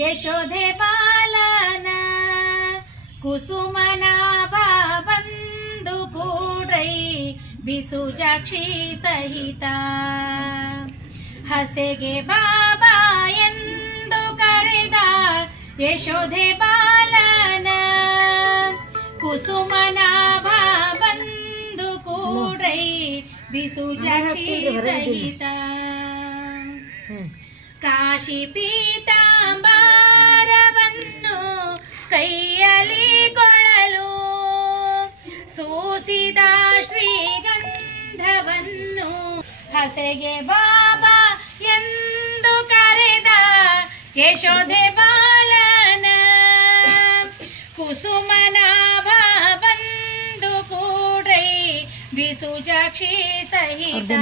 ಯಶೋಧೆ ಬಾಲನ ಕುಸುಮನಾಭ ಬಂದು ಕೂಡೈ ಬಿಸುಜಾಕ್ಷಿ ಸಹಿತ ಹಸೆಗೆ ಬಾಬಾ ಎಂದು ಕರೆದ ಯಶೋಧೆ ಬಾಲನ ಕುಸುಮನಾಭ ಬಂದು ಕೂಡೈ ಬಿಸುಜಾಕ್ಷಿ ಸಹಿತ ಕಾಶಿ ಪೀತಾಂಬರವನ್ನು ಕೈಯಲ್ಲಿ ಕೊಳಲು ಸೂಸಿದ ಶ್ರೀಗಂಧವನ್ನು ಹಸೆಗೆ ಬಾಬಾ ಎಂದು ಕರೆದ ಯಶೋಧೆ ಬಾಲನ ಕುಸುಮನಾಭ ಬಂದು ಕೂಡೈ ಬಿಸುಜಾಕ್ಷಿ ಸಹಿತ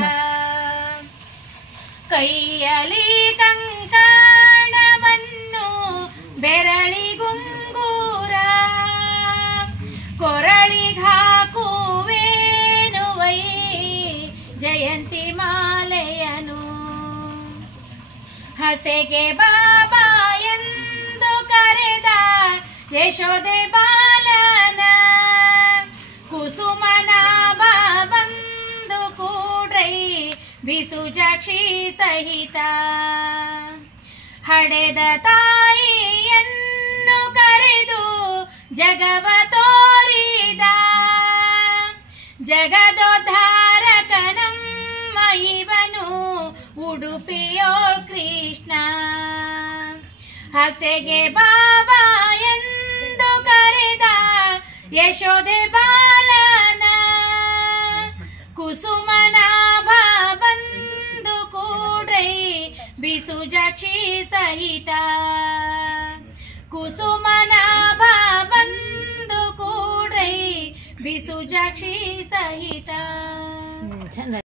ಕೈಯಲ್ಲಿ ಕಂಕಣವನ್ನು ಬೆರಳಿಗುಂಗೂರ ಕೊರಳಿಗಾಕುವೇನು ವೈ ಜಯಂತಿ ಮಾಲೆಯನು ಹಸೆಗೆ ಬಾಬಾ ಎಂದು ಕರೆದ ಯಶೋಧೆ ಬಾಲನ ಕುಸುಮನಾಭ ಬಂದು ಕೂಡೈ ಬಿಸುಜಾಕ್ಷಿ ಸಹಿತ ಹಡೆದ ತಾಯಿಯನ್ನು ಕರೆದು ಜಗವ ತೋರಿದ ಜಗದೋದ್ಧಾರಕನಮ್ಮ ಇವನು ಉಡುಪಿಯೋಳ್ ಕೃಷ್ಣ ಹಸೆಗೆ ಬಾಬಾ ಎಂದು ಕರೆದ ಯಶೋಧೆ ಬಾಲನ ಕುಸುಮನಾಭ ಬಂದು ಕೂಡೈ ಬಿಸುಜಾಕ್ಷಿ ಸಹಿತ ಕುಸುಮನಾಭ ಬಂದು ಕೂಡೈ ಬಿಸುಜಾಕ್ಷಿ ಸಹಿತ